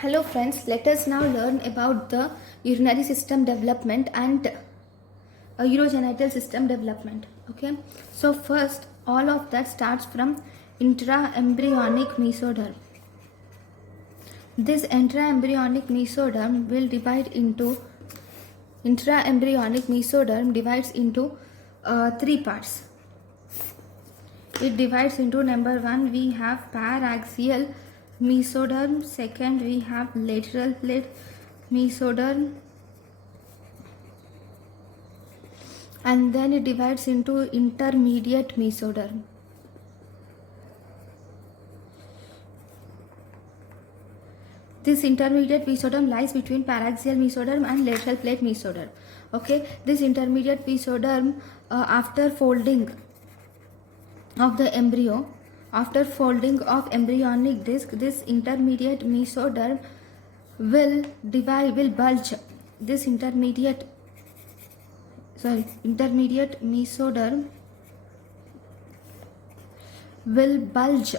Hello friends, let us now learn about the urinary system development and urogenital system development. Okay, so first all of that starts from intraembryonic mesoderm. This intraembryonic mesoderm will divide into intraembryonic mesoderm divides into three parts. It divides into number one, we have paraxial mesoderm. Second, we have lateral plate mesoderm. And then it divides into intermediate mesoderm. This intermediate mesoderm lies between paraxial mesoderm and lateral plate mesoderm. Okay, this intermediate mesoderm, after folding of the embryo, after folding of embryonic disc, this intermediate mesoderm will bulge. This intermediate mesoderm will bulge.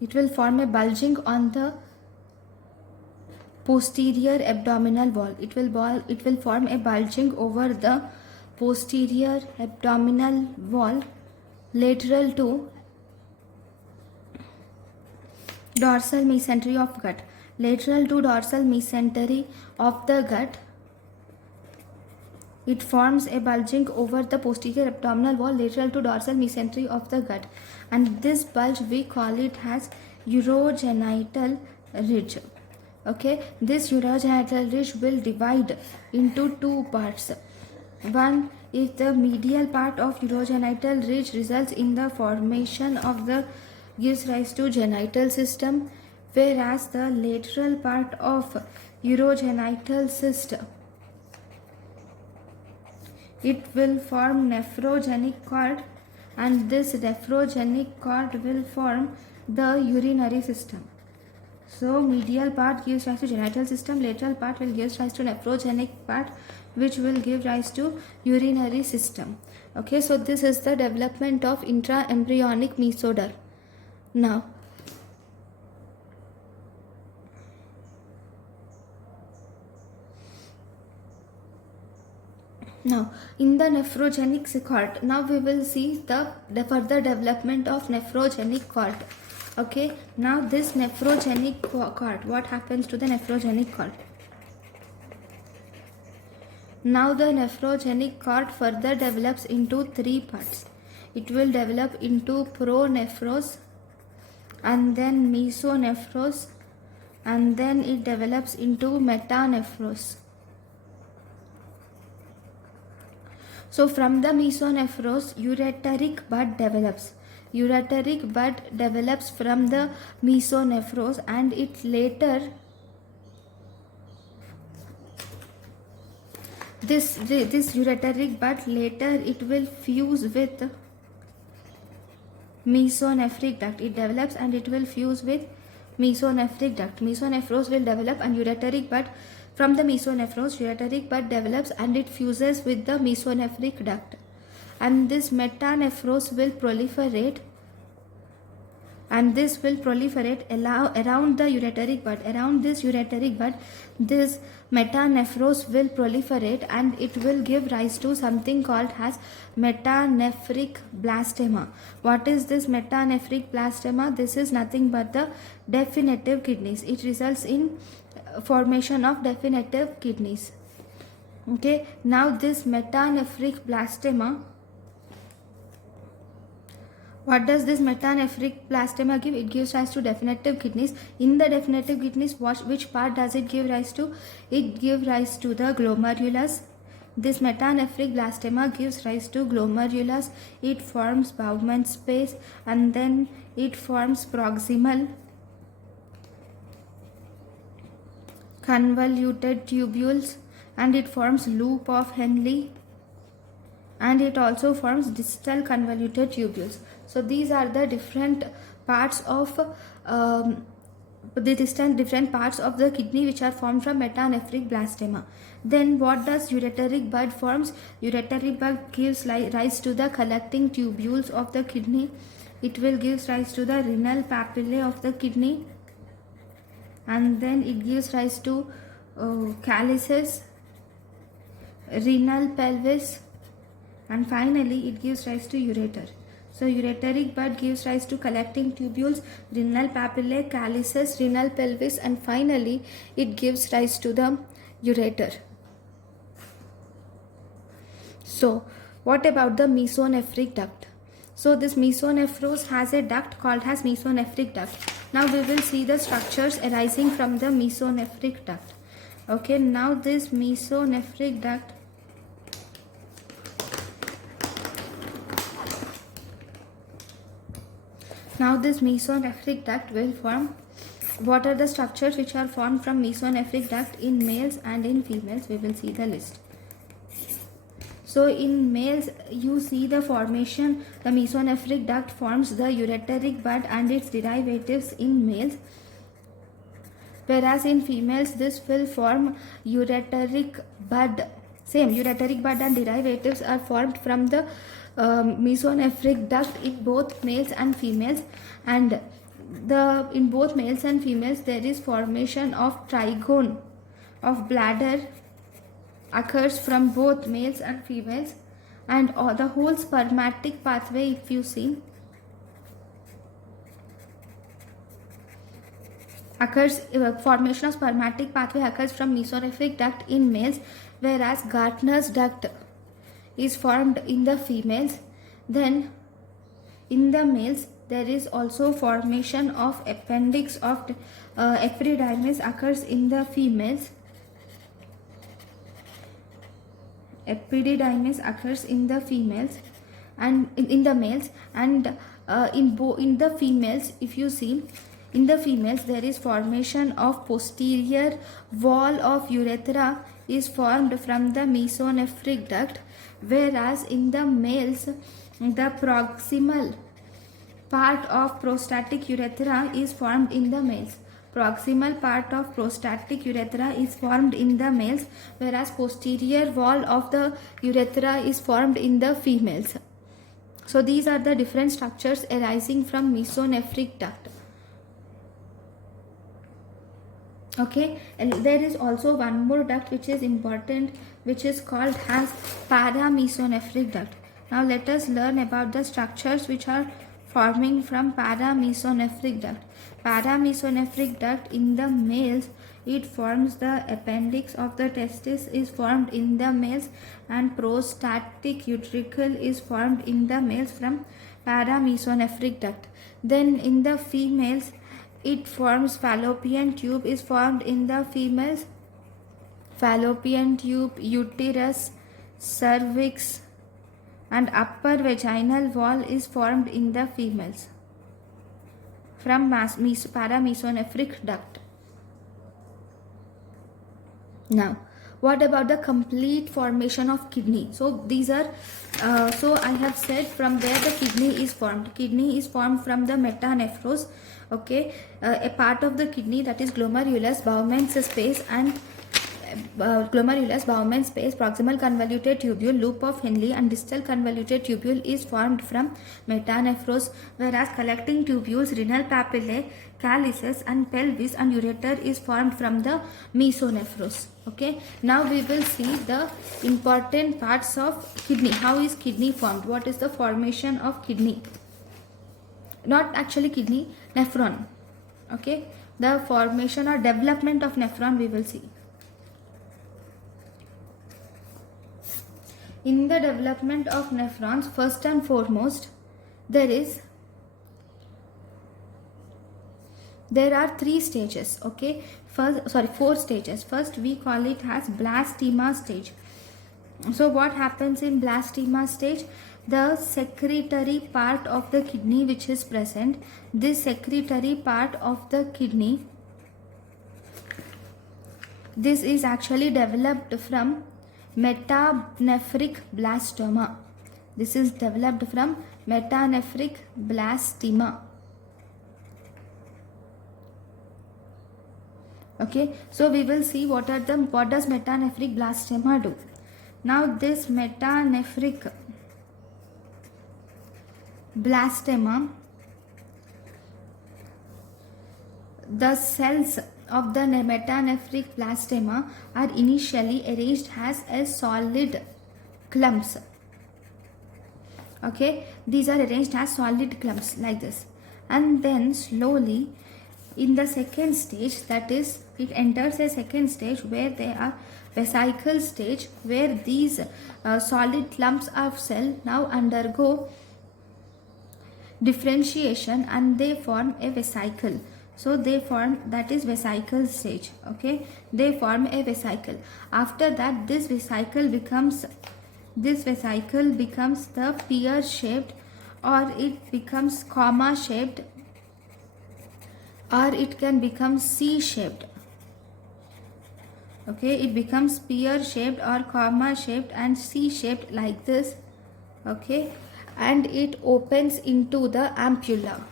It will form a bulging on the posterior abdominal wall. It will form a bulging over the posterior abdominal wall lateral to dorsal mesentery of gut. Lateral to dorsal mesentery of the gut, it forms a bulging over the posterior abdominal wall lateral to dorsal mesentery of the gut, and this bulge we call it as urogenital ridge. Okay, this urogenital ridge will divide into two parts. One is the medial part of urogenital ridge results in the formation of the gives rise to genital system, whereas the lateral part of urogenital system, it will form nephrogenic cord, and this nephrogenic cord will form the urinary system. So medial part gives rise to genital system, lateral part will give rise to nephrogenic part, which will give rise to urinary system. Okay, so this is the development of intraembryonic mesoderm. Now in the nephrogenic cord, now we will see the further development of nephrogenic cord. Okay, now this nephrogenic cord, what happens to the nephrogenic cord? Now the nephrogenic cord further develops into three parts. It will develop into pronephros, and then mesonephros, and then it develops into metanephros. So from the mesonephros, ureteric bud develops. Ureteric bud develops from the mesonephros, and it later this ureteric bud later it will fuse with mesonephric duct. It develops and it will fuse with mesonephric duct. Mesonephros will develop, and ureteric bud from the mesonephros, ureteric bud develops and it fuses with the mesonephric duct, and this metanephros will proliferate, and this will proliferate around the ureteric bud. Around this ureteric bud, this metanephros will proliferate, and it will give rise to something called as metanephric blastema. What is this metanephric blastema? This is nothing but the definitive kidneys. It results in formation of definitive kidneys. Okay, now this metanephric blastema, what does this metanephric blastema give? It gives rise to definitive kidneys. In the definitive kidneys, which part does it give rise to? It gives rise to the glomerulus. This metanephric blastema gives rise to glomerulus. It forms Bowman space, and then it forms proximal convoluted tubules, and it forms loop of Henle, and it also forms distal convoluted tubules. So these are the different parts of different parts of the kidney which are formed from metanephric blastema. Then what does ureteric bud forms? Ureteric bud gives rise to the collecting tubules of the kidney. It will give rise to the renal papillae of the kidney. and then it gives rise to calyces, renal pelvis, and finally it gives rise to ureter. So ureteric bud gives rise to collecting tubules, renal papillae, calyces, renal pelvis, and finally it gives rise to the ureter. So what about the mesonephric duct? So this mesonephros has a duct called as mesonephric duct. Now we will see the structures arising from the mesonephric duct. Okay, now this mesonephric duct will form. What are the structures which are formed from mesonephric duct in males and in females? We will see the list. So in males, you see the formation, the mesonephric duct forms the ureteric bud and its derivatives in males, whereas in females this will form ureteric bud. Same, ureteric bud and derivatives are formed from the mesonephric duct in both males and females, and in both males and females there is formation of trigone of bladder occurs from both males and females, and the whole spermatic pathway, if you see, formation of spermatic pathway occurs from mesonephric duct in males, whereas Gartner's duct is formed in the females. Then in the males there is also formation of appendix of epididymis occurs in the females. Epididymis occurs in the females and in the males, and in the females, if you see, in the females there is formation of posterior wall of urethra is formed from the mesonephric duct, whereas in the males the proximal part of prostatic urethra is formed in the males. Proximal part of prostatic urethra is formed in the males, whereas posterior wall of the urethra is formed in the females. So these are the different structures arising from mesonephric duct. Okay, and there is also one more duct which is important, which is called as paramesonephric duct. Now let us learn about the structures which are forming from paramesonephric duct. Paramesonephric duct in the males, it forms the appendix of the testis is formed in the males, and prostatic utricle is formed in the males from paramesonephric duct. Then in the females, it forms fallopian tube is formed in the females. Fallopian tube, uterus, cervix, and upper vaginal wall is formed in the females from paramesonephric duct. Now, what about the complete formation of kidney? So these are, so I have said from where the kidney is formed. Kidney is formed from the metanephros. Okay, a part of the kidney, that is glomerulus, Bowman's space, and glomerulus, Bowman's space, proximal convoluted tubule, loop of Henle, and distal convoluted tubule is formed from metanephros, whereas collecting tubules, renal papillae, calyces, and pelvis and ureter is formed from the mesonephros. Okay, now we will see the important parts of kidney. How is kidney formed? What is the formation of kidney? Not actually kidney, nephron. Okay, the formation or development of nephron we will see. In the development of nephrons, first and foremost, there are 3 stages. Okay, four stages. First, we call it as blastema stage. So what happens in blastema stage? The secretory part of the kidney which is present, this secretory part of the kidney, this is actually developed from metanephric blastema. This is developed from metanephric blastema. Okay, so we will see what does metanephric blastema do. Now this metanephric blastema, the cells of the metanephric blastema are initially arranged as solid clumps. Okay, these are arranged as solid clumps like this, and then slowly in the second stage, that is, it enters a second stage where they are vesicle stage, where these solid clumps of cell now undergo differentiation and they form a vesicle. So they form, that is vesicle stage. Okay, they form a vesicle. After that, this vesicle becomes the pear shaped, or it becomes comma shaped, or it can become C shaped. Okay, it becomes pear shaped or comma shaped and C shaped like this. Okay, and it opens into the ampulla.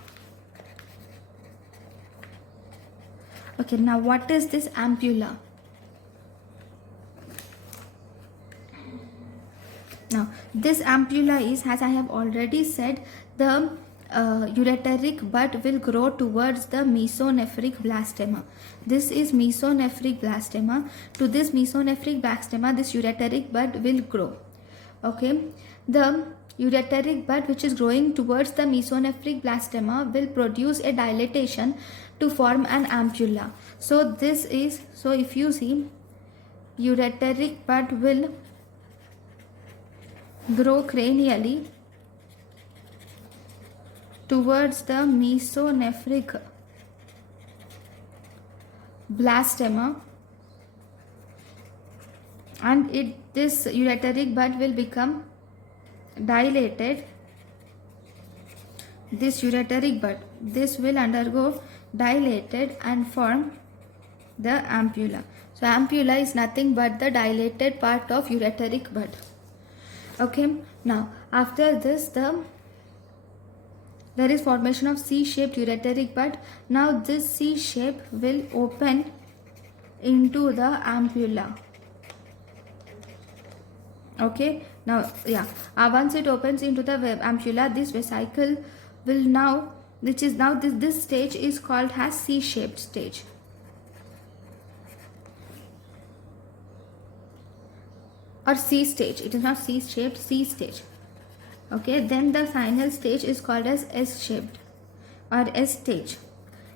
Okay, now what is this ampulla? Now this ampulla is, as I have already said, the ureteric bud will grow towards the mesonephric blastema. This is mesonephric blastema. To this mesonephric blastema, this ureteric bud will grow. Okay, the ureteric bud which is growing towards the mesonephric blastema will produce a dilatation to form an ampulla. So this is, so if you see, ureteric bud will grow cranially towards the mesonephric blastema, and this ureteric bud will become dilated. This ureteric bud, this will undergo dilated and form the ampulla. So ampulla is nothing but the dilated part of ureteric bud. Okay, now after this there is formation of C-shaped ureteric bud. Now this C shape will open into the ampulla. Okay, now once it opens into the ampulla, this vesicle will now, which is now this stage is called as C-shaped stage. Or C stage. It is not C-shaped, C stage. Okay, then the final stage is called as S-shaped or S stage.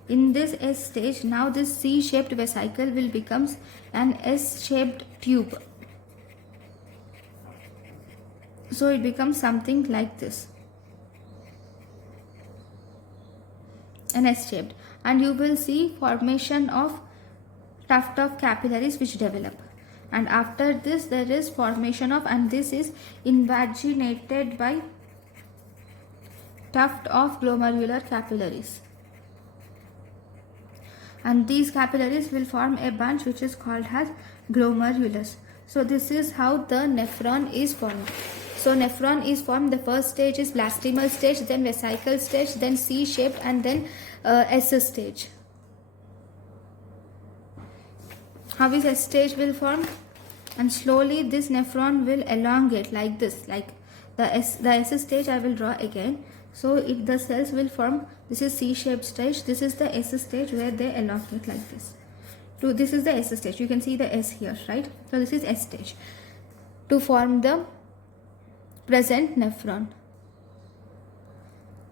In this S stage, now this C-shaped vesicle will become an S-shaped tube. So it becomes something like this, an S-shaped, and you will see formation of tuft of capillaries which develop. And after this there is formation of, and this is invaginated by tuft of glomerular capillaries, and these capillaries will form a bunch which is called as glomerulus. So this is how the nephron is formed. So nephron is formed, the first stage is blastemal stage, then vesicle stage, then C-shaped, and then S stage. How is S stage will form? And slowly this nephron will elongate like this, like the S stage I will draw again. So if the cells will form, this is C-shaped stage, this is the S stage where they elongate like this. So this is the S stage, you can see the S here, right? So this is S stage to form the present nephron.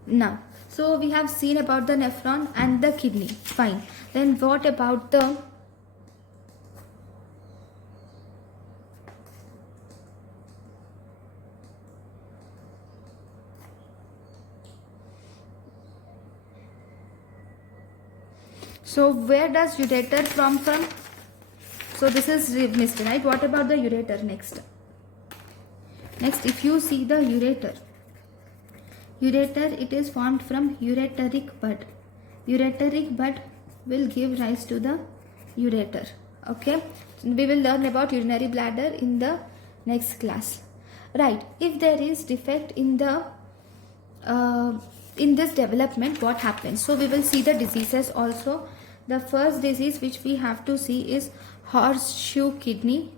Now, so we have seen about the nephron and the kidney, fine. Then what about the so where does ureter from? So this is missed, right? What about the ureter next? Next, if you see the ureter, it is formed from ureteric bud. Ureteric bud will give rise to the ureter. Okay, we will learn about urinary bladder in the next class. Right, if there is defect in the in this development, what happens? So we will see the diseases also. The first disease which we have to see is horseshoe kidney.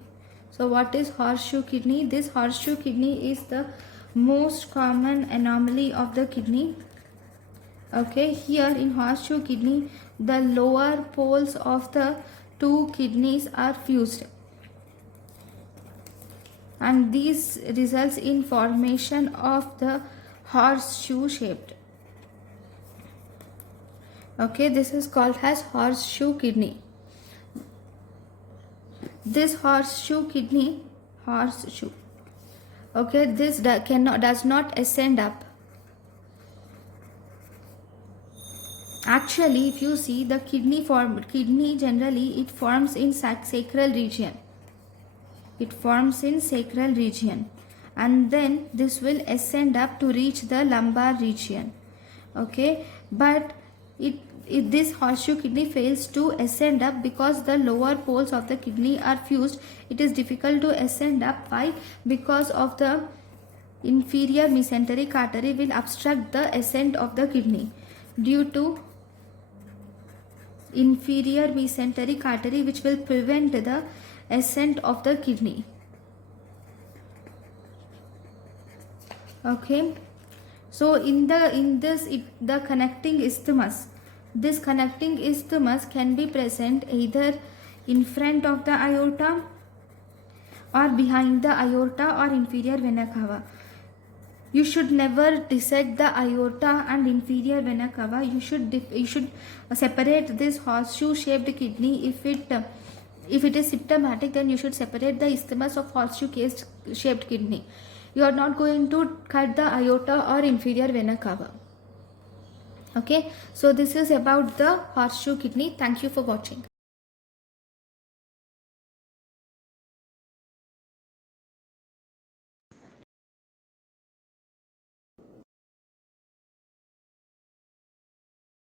So what is horseshoe kidney? This horseshoe kidney is the most common anomaly of the kidney. Okay, here in horseshoe kidney, the lower poles of the two kidneys are fused, and this results in formation of the horseshoe shaped. Okay, this is called as horseshoe kidney. This horseshoe, okay, this does not ascend up. Actually, if you see the kidney generally it forms in sacral region. It forms in sacral region, and then this will ascend up to reach the lumbar region. Okay, but this horseshoe kidney fails to ascend up because the lower poles of the kidney are fused. It is difficult to ascend up. Why? Because of the inferior mesenteric artery will obstruct the ascent of the kidney. Due to inferior mesenteric artery which will prevent the ascent of the kidney. Okay, so the connecting isthmus, this connecting isthmus can be present either in front of the aorta or behind the aorta or inferior vena cava. You should never dissect the aorta and inferior vena cava. You should separate this horseshoe shaped kidney. If it is symptomatic, then you should separate the isthmus of horseshoe shaped kidney. You are not going to cut the aorta or inferior vena cava. Okay, so this is about the horseshoe kidney. Thank you for watching.